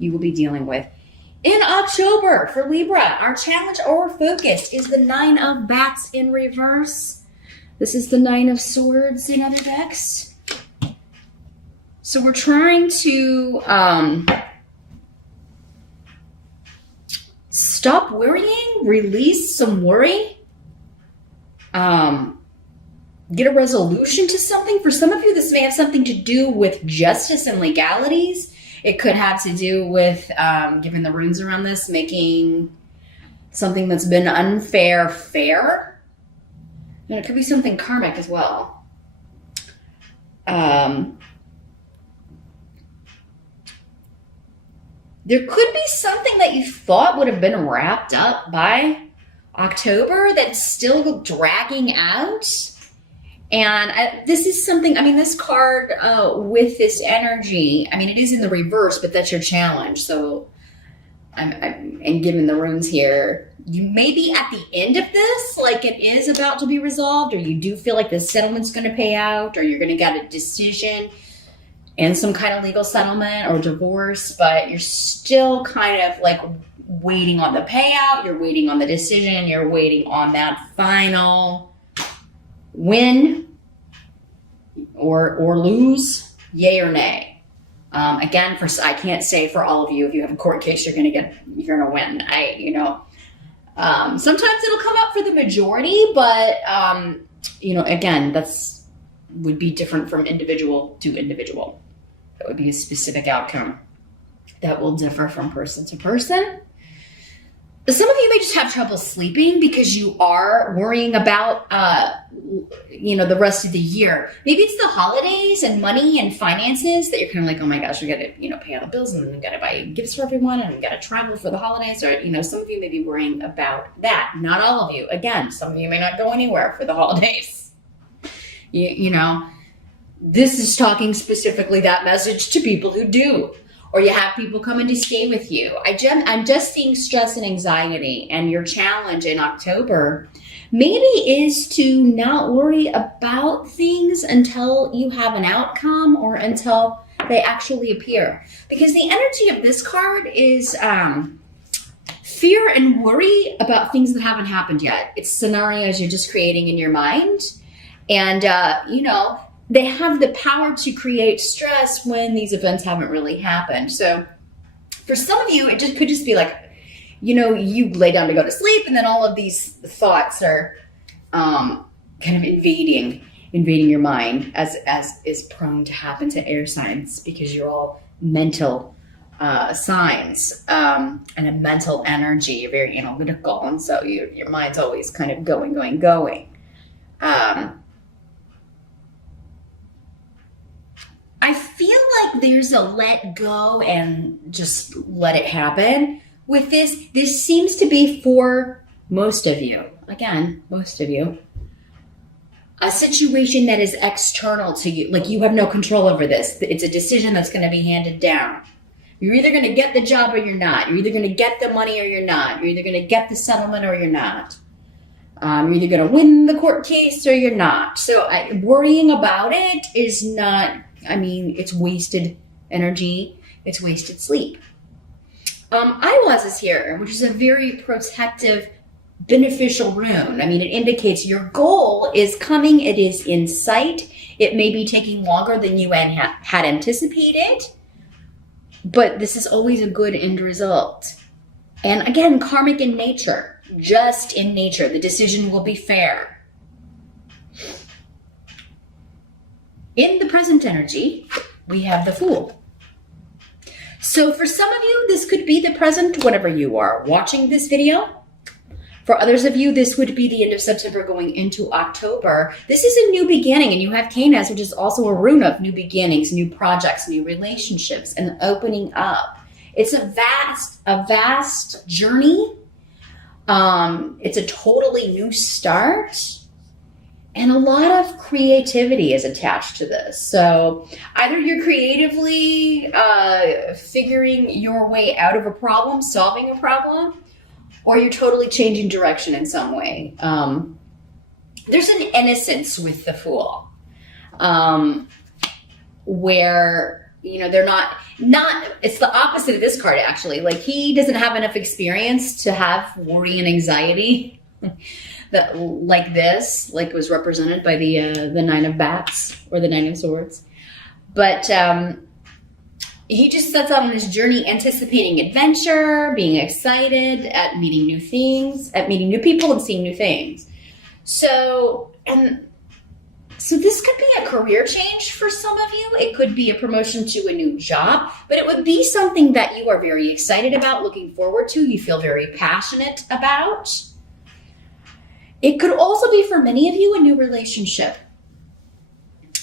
you will be dealing with. In October for Libra, our challenge or focus is the 9 of Bats in reverse. This is the 9 of Swords in other decks. So we're trying to stop worrying, release some worry, get a resolution to something. For some of you, this may have something to do with justice and legalities. It could have to do with, given the runes around this, making something that's been unfair fair. And it could be something karmic as well. There could be something that you thought would have been wrapped up by October that's still dragging out. And this is something, I mean, this card with this energy, I mean, it is in the reverse, but that's your challenge. So, and given the runes here, you may be at the end of this, like it is about to be resolved, or you do feel like the settlement's going to pay out, or you're going to get a decision and some kind of legal settlement or divorce, but you're still kind of like waiting on the payout, you're waiting on the decision, you're waiting on that final win or lose, yay or nay. Again, I can't say for all of you, if you have a court case, you're gonna win. Sometimes it'll come up for the majority, but again, would be different from individual to individual. That would be a specific outcome that will differ from person to person. Some of you may just have trouble sleeping because you are worrying about, the rest of the year. Maybe it's the holidays and money and finances that you're kind of like, oh my gosh, we got to, pay all the bills and we got to buy gifts for everyone and we got to travel for the holidays. Or, some of you may be worrying about that. Not all of you. Again, some of you may not go anywhere for the holidays. This is talking specifically that message to people who do. Or you have people coming to stay with you. I'm just seeing stress and anxiety, and your challenge in October maybe is to not worry about things until you have an outcome or until they actually appear. Because the energy of this card is fear and worry about things that haven't happened yet. It's scenarios you're just creating in your mind. And, they have the power to create stress when these events haven't really happened. So for some of you, it could just be like, you lay down to go to sleep and then all of these thoughts are kind of invading your mind, as is prone to happen to air signs because you're all mental signs and a mental energy. You're very analytical. And so your mind's always kind of going. I feel like there's a let go and just let it happen with this. This seems to be for most of you. Again, most of you. A situation that is external to you. Like you have no control over this. It's a decision that's going to be handed down. You're either going to get the job or you're not. You're either going to get the money or you're not. You're either going to get the settlement or you're not. You're either going to win the court case or you're not. So worrying about it is not... it's wasted energy. It's wasted sleep. Iwaz is here, which is a very protective, beneficial rune. It indicates your goal is coming. It is in sight. It may be taking longer than you had anticipated, but this is always a good end result. And again, karmic in nature, just in nature. The decision will be fair. In the present energy, we have the Fool. So for some of you, this could be the present whenever you are watching this video. For others of you, this would be the end of September going into October. This is a new beginning, and you have Canas, which is also a rune of new beginnings, new projects, new relationships, and opening up. It's a vast journey. It's a totally new start. And a lot of creativity is attached to this. So either you're creatively figuring your way out of a problem, solving a problem, or you're totally changing direction in some way. There's an innocence with the Fool, where they're not, it's the opposite of this card, actually. Like, he doesn't have enough experience to have worry and anxiety that like this, like was represented by the Nine of Bats or the Nine of Swords. But he just sets out on this journey anticipating adventure, being excited at meeting new things, at meeting new people and seeing new things. So this could be a career change for some of you. It could be a promotion to a new job, but it would be something that you are very excited about, looking forward to, you feel very passionate about. It could also be for many of you a new relationship,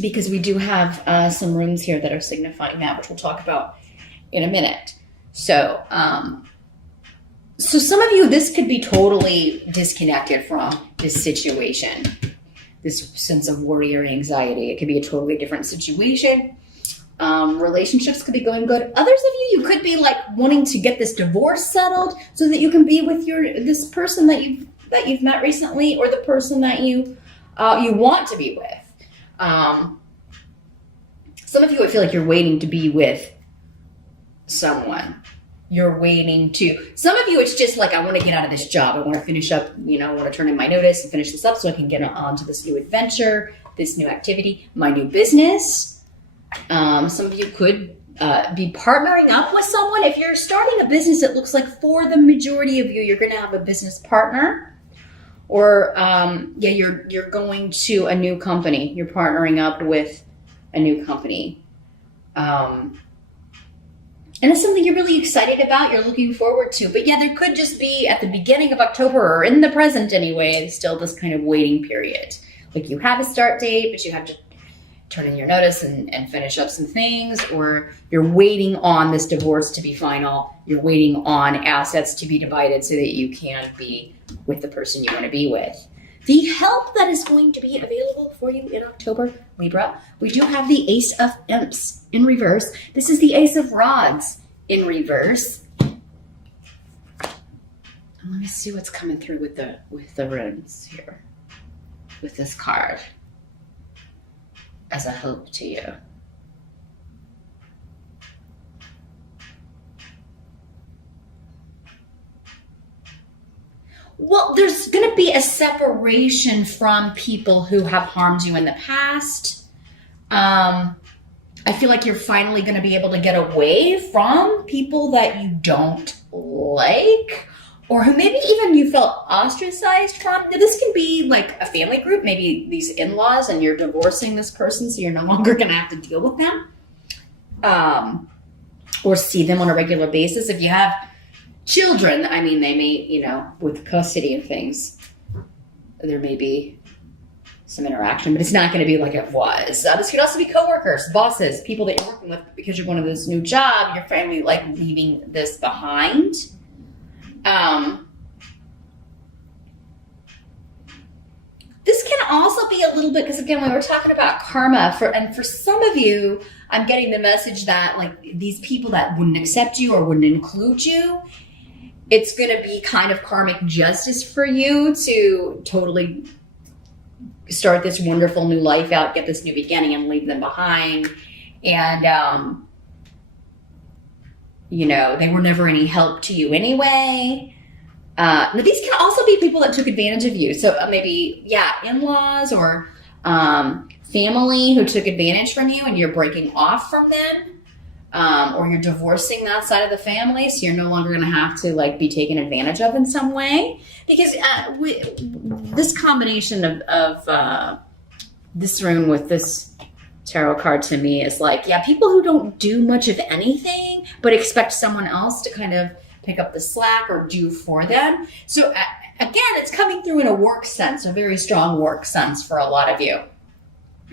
because we do have some runes here that are signifying that, which we'll talk about in a minute. So, so some of you, this could be totally disconnected from this situation, this sense of worry or anxiety. It could be a totally different situation. Relationships could be going good. Others of you could be like wanting to get this divorce settled so that you can be with this person that you've met recently, or the person that you want to be with. Some of you, I feel like you're waiting to be with someone. You're waiting to, some of you, it's just like, I want to get out of this job. I want to finish up, I want to turn in my notice and finish this up so I can get on to this new adventure, this new activity, my new business. Some of you could be partnering up with someone. If you're starting a business, it looks like for the majority of you, you're going to have a business partner. Or, you're going to a new company. You're partnering up with a new company. And it's something you're really excited about, you're looking forward to. But yeah, there could just be at the beginning of October, or in the present anyway, still this kind of waiting period. Like, you have a start date, but you have to turn in your notice and finish up some things, or you're waiting on this divorce to be final. You're waiting on assets to be divided so that you can be with the person you want to be with. The help that is going to be available for you in October, Libra, we do have the Ace of Imps in reverse. This is the Ace of Rods in reverse. And let me see what's coming through with the runes here, with this card as a hope to you. Well, there's going to be a separation from people who have harmed you in the past. I feel like you're finally going to be able to get away from people that you don't like, or who maybe even you felt ostracized from. Now, this can be like a family group, maybe these in-laws, and you're divorcing this person, so you're no longer going to have to deal with them, or see them on a regular basis. If you have children, I mean, they may, with custody of things, there may be some interaction, but it's not going to be like it was. This could also be coworkers, bosses, people that you're working with because you're going to this new job. Your family like leaving this behind. This can also be a little bit, because again, when we're talking about karma, for some of you, I'm getting the message that like these people that wouldn't accept you or wouldn't include you, it's going to be kind of karmic justice for you to totally start this wonderful new life out, get this new beginning, and leave them behind. And, they were never any help to you anyway. Now, these can also be people that took advantage of you. So maybe, in-laws or family who took advantage from you and you're breaking off from them. Or you're divorcing that side of the family, so you're no longer going to have to like be taken advantage of in some way. Because this combination of this rune with this tarot card to me is like, people who don't do much of anything, but expect someone else to kind of pick up the slack or do for them. So again, it's coming through in a work sense, a very strong work sense for a lot of you.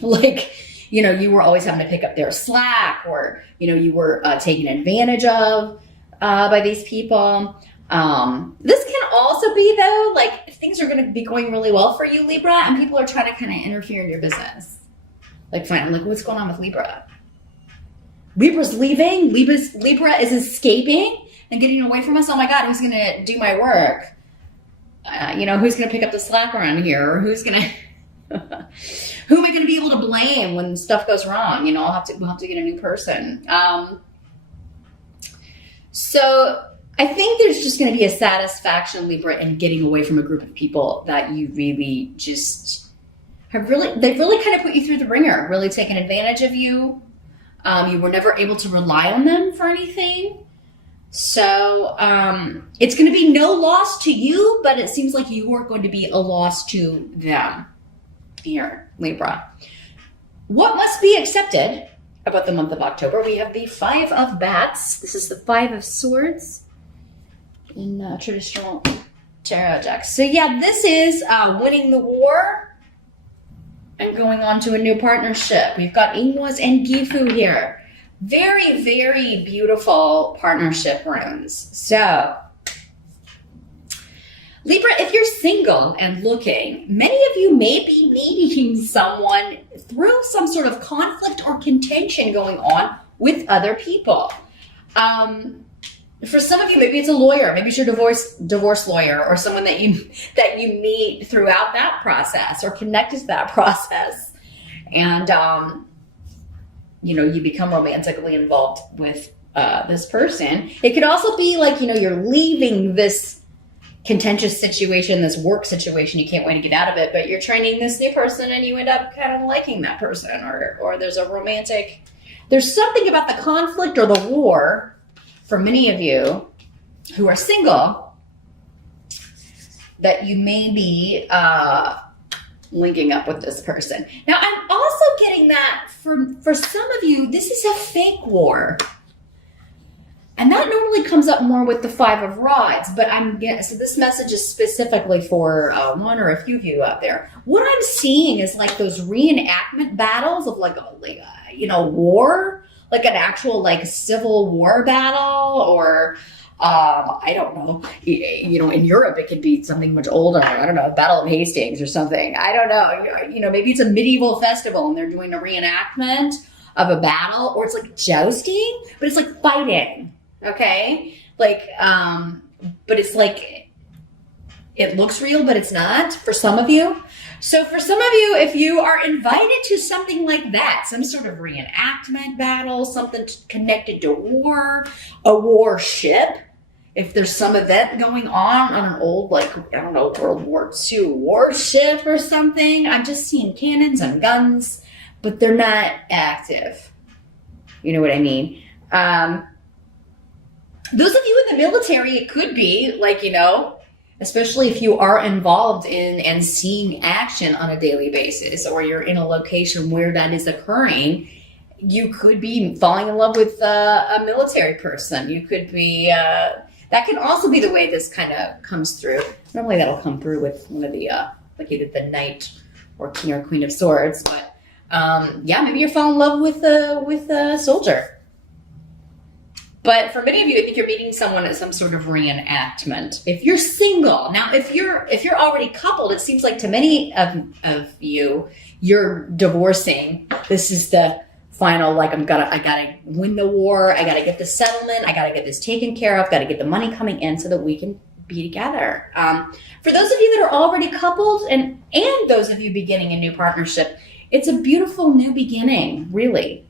Like, you were always having to pick up their slack, or, you were taken advantage of by these people. This can also be, though, like if things are going to be going really well for you, Libra, and people are trying to kind of interfere in your business. Like, fine, like what's going on with Libra? Libra's leaving. Libra is escaping and getting away from us. Oh my God, who's going to do my work? Who's going to pick up the slack around here? Or who's going to... Who am I going to be able to blame when stuff goes wrong? You know, we'll have to get a new person. So I think there's just going to be a satisfaction, Libra, in getting away from a group of people that you really just they've really kind of put you through the ringer, really taken advantage of you. You were never able to rely on them for anything. So it's going to be no loss to you, but it seems like you are going to be a loss to them. Here, Libra. What must be accepted about the month of October? We have the Five of Bats. This is the Five of Swords in traditional tarot decks. So yeah, this is winning the war and going on to a new partnership. We've got Ingwas and Gifu here. Very, very beautiful partnership runes. So, Libra, if you're single and looking, many of you may be meeting someone through some sort of conflict or contention going on with other people. For some of you, maybe it's a lawyer, maybe it's your divorce lawyer, or someone that you meet throughout that process or connected to that process, and you know, you become romantically involved with this person. It could also be like, you know, you're leaving this contentious situation, this work situation, you can't wait to get out of it, but you're training this new person and you end up kind of liking that person, or there's something about the conflict or the war for many of you who are single that you may be linking up with this person. Now, I'm also getting that for some of you, this is a fake war. And that normally comes up more with the Five of Rods, but so this message is specifically for one or a few of you out there. What I'm seeing is like those reenactment battles of like a war, like an actual like civil war battle, or I don't know, you know, in Europe it could be something much older. I don't know, Battle of Hastings or something. I don't know, you know, maybe it's a medieval festival and they're doing a reenactment of a battle, or it's like jousting, but it's like fighting. Okay, like, but it's like, it looks real, but it's not for some of you. So for some of you, if you are invited to something like that, some sort of reenactment battle, something connected to war, a warship, if there's some event going on an old, like, I don't know, World War II warship or something, I'm just seeing cannons and guns, but they're not active. You know what I mean? Those of you in the military, it could be like, you know, especially if you are involved in and seeing action on a daily basis, or you're in a location where that is occurring, you could be falling in love with a military person. You could be, that can also be the way this kind of comes through. Normally that'll come through with one of the, like either the Knight or King or Queen of Swords, but yeah, maybe you're falling in love with a soldier. But for many of you, I think you're meeting someone at some sort of reenactment. If you're single, now if you're already coupled, it seems like to many of you, you're divorcing. This is the final, like, I gotta win the war. I gotta get the settlement. I gotta get this taken care of. Gotta get the money coming in so that we can be together. For those of you that are already coupled, and those of you beginning a new partnership, it's a beautiful new beginning, really.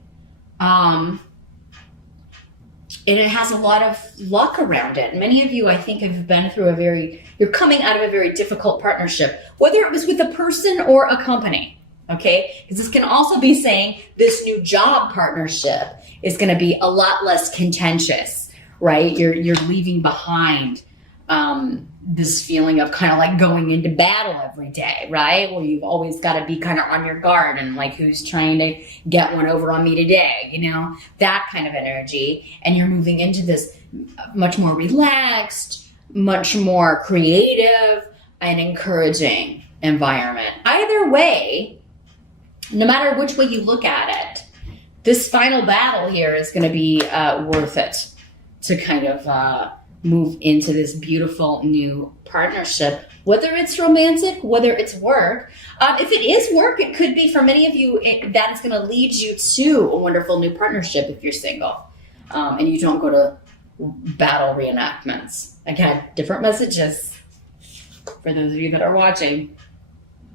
And it has a lot of luck around it. Many of you, I think, have been through you're coming out of a very difficult partnership, whether it was with a person or a company, okay? Because this can also be saying this new job partnership is going to be a lot less contentious, right? You're leaving behind this feeling of kind of like going into battle every day, right? Where you've always got to be kind of on your guard and like, who's trying to get one over on me today, you know, that kind of energy. And you're moving into this much more relaxed, much more creative and encouraging environment. Either way, no matter which way you look at it, this final battle here is going to be worth it to kind of move into this beautiful new partnership, whether it's romantic, whether it's work. If it is work, it could be for many of you, that is going to lead you to a wonderful new partnership if you're single and you don't go to battle reenactments. Again, different messages for those of you that are watching.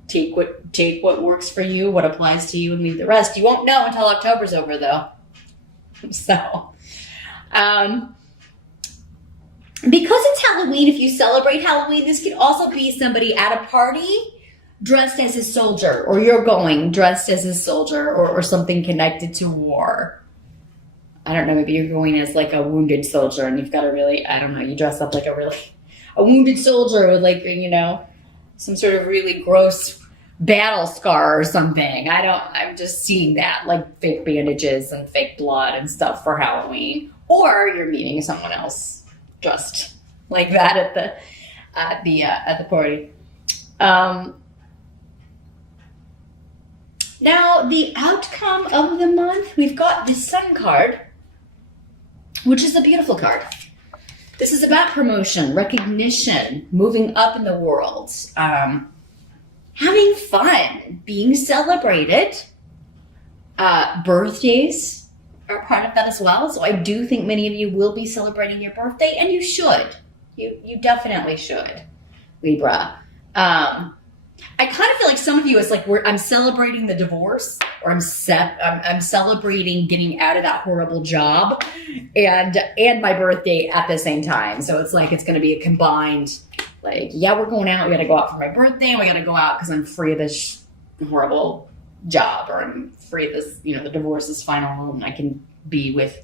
take what works for you, what applies to you, and leave the rest. You won't know until October's over, though. So, because it's Halloween, if you celebrate Halloween, this could also be somebody at a party dressed as a soldier, or you're going dressed as a soldier, or something connected to war. I don't know, maybe you're going as like a wounded soldier, and you've got a really, I don't know, you dress up like a wounded soldier with like, you know, some sort of really gross battle scar or something. I'm just seeing that, like fake bandages and fake blood and stuff for Halloween. Or you're meeting someone else dressed like that at the party. Now, the outcome of the month, we've got the Sun card, which is a beautiful card. This is about promotion, recognition, moving up in the world, having fun, being celebrated. Birthdays are part of that as well. So I do think many of you will be celebrating your birthday, and you should. You definitely should, Libra. I kind of feel like some of you is like I'm celebrating the divorce, or I'm celebrating getting out of that horrible job, and my birthday at the same time. So it's like it's going to be a combined, like, yeah, we're going out. We got to go out for my birthday, and we got to go out because I'm free of this horrible job, or I'm free of this, you know, the divorce is final, and I can be with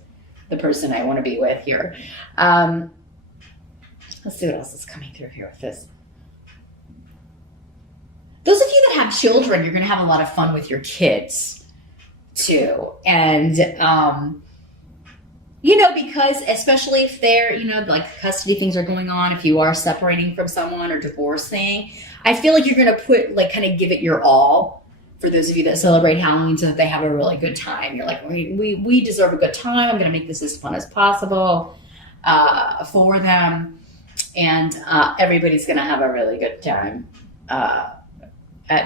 the person I want to be with here. Let's see what else is coming through here with this. Those of you that have children, you're going to have a lot of fun with your kids too. And, you know, because especially if they're, you know, like custody things are going on, if you are separating from someone or divorcing, I feel like you're going to put, like, kind of give it your all for those of you that celebrate Halloween so that they have a really good time. You're like, we deserve a good time. I'm going to make this as fun as possible for them. And everybody's going to have a really good time.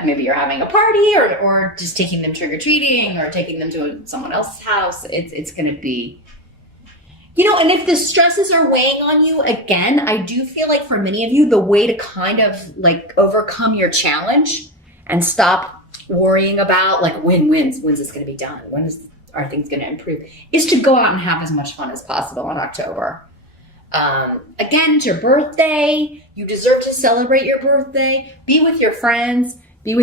Maybe you're having a party, or just taking them trick-or-treating, or taking them to someone else's house. It's going to be, you know, and if the stresses are weighing on you, again, I do feel like for many of you, the way to kind of like overcome your challenge and stop worrying about like when's this going to be done? Are things going to improve? Is to go out and have as much fun as possible in October. Again, it's your birthday. You deserve to celebrate your birthday. Be with your friends.